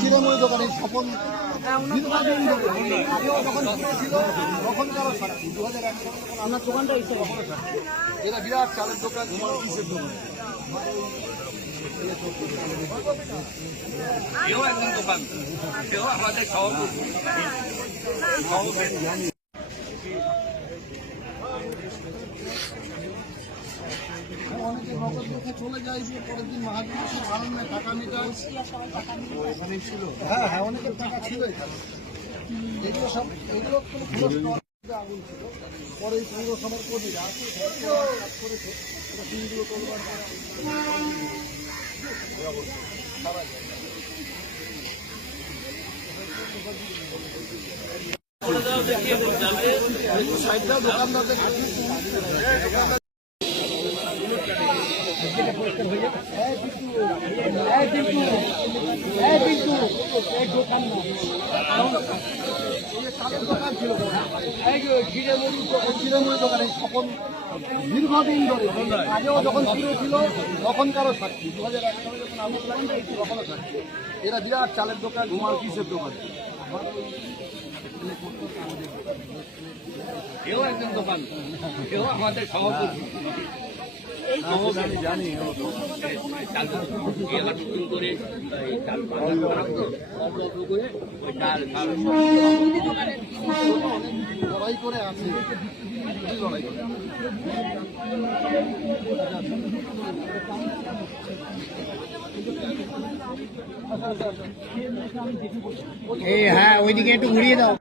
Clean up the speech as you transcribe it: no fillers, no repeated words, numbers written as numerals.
চিরময় দোকানে স্বপন দীর্ঘদিন ধরে আগেও যখন ছিল তখনকারও সাক্ষী 2001 সালে আপনার দোকানটা এসে এরা বিরাট চালের দোকান কিসের দোকান এও একজন দোকান এও আমাদের সভাপতি অনেকে নগদ রেখে চলে যায় যে পরের দিন মহাজনের ভালো না টাকা মেটায় ছিল হ্যাঁ অনেকের টাকা ছিল এখানে এগুলো সব এগুলো আগুন ছিল পরে পৌরসভার কর্মীরা কাজ করেছে দিনগুলো করবার সাইডটা দোকানদারদের দীর্ঘদিন ধরে আগেও যখন ছিল তখনকারও সাক্ষী 2001 সালে যখন আগুন লাগে তখনও সাক্ষী এরা বিরাট চালের দোকান কিসের দোকান এও একজন দোকান এও আমাদের সভাপতি জানি চাল করে চাল করে ওই চাল লড়াই করে আছে লড়াই করে হ্যাঁ ওইদিকে একটু ঘুরিয়ে দাও।